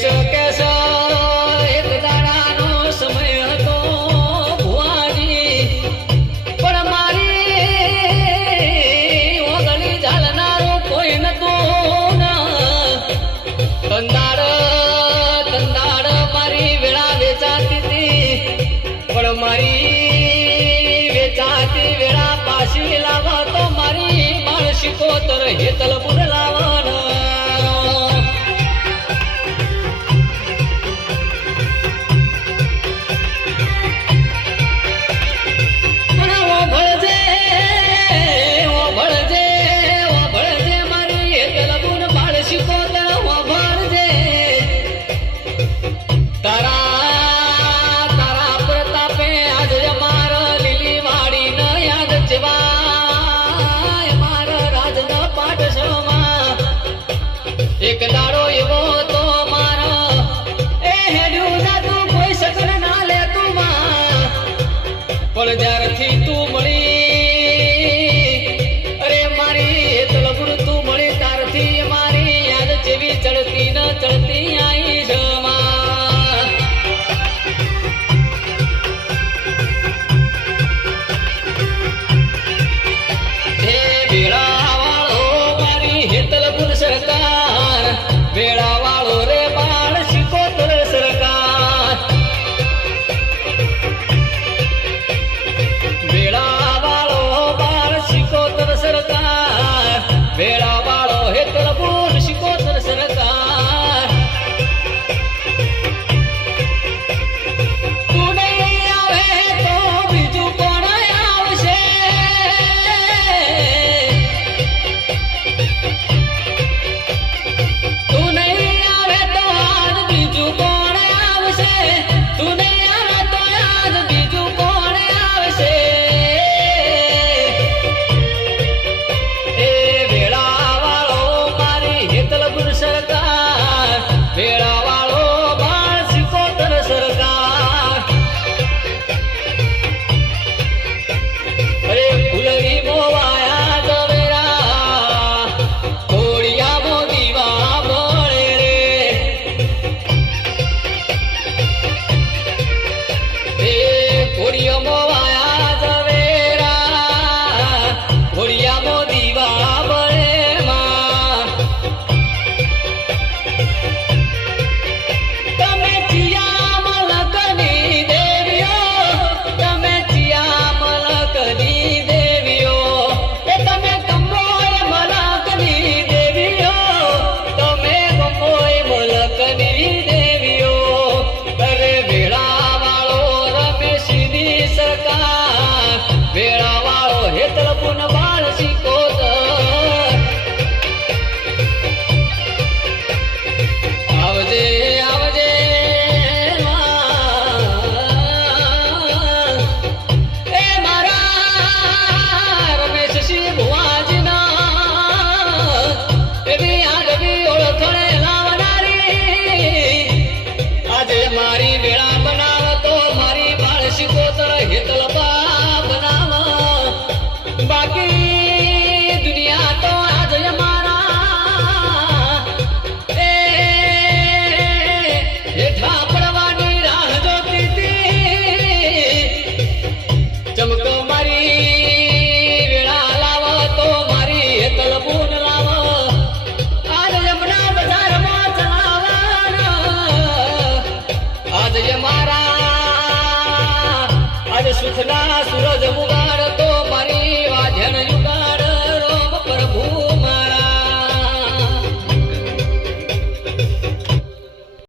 કેશો કેશો, એક સમય હતો ભુવાજી. પણ મારી ઓગણી ઝાલનારું કોઈ નતું કંદાડ કંદાડ મારી વેળા વેચાતી પણ મારી વેચાતી વેળા પાછી લાવા તો મારી માણસી કોતર હેતલ મુરલ all that સુખના મુગા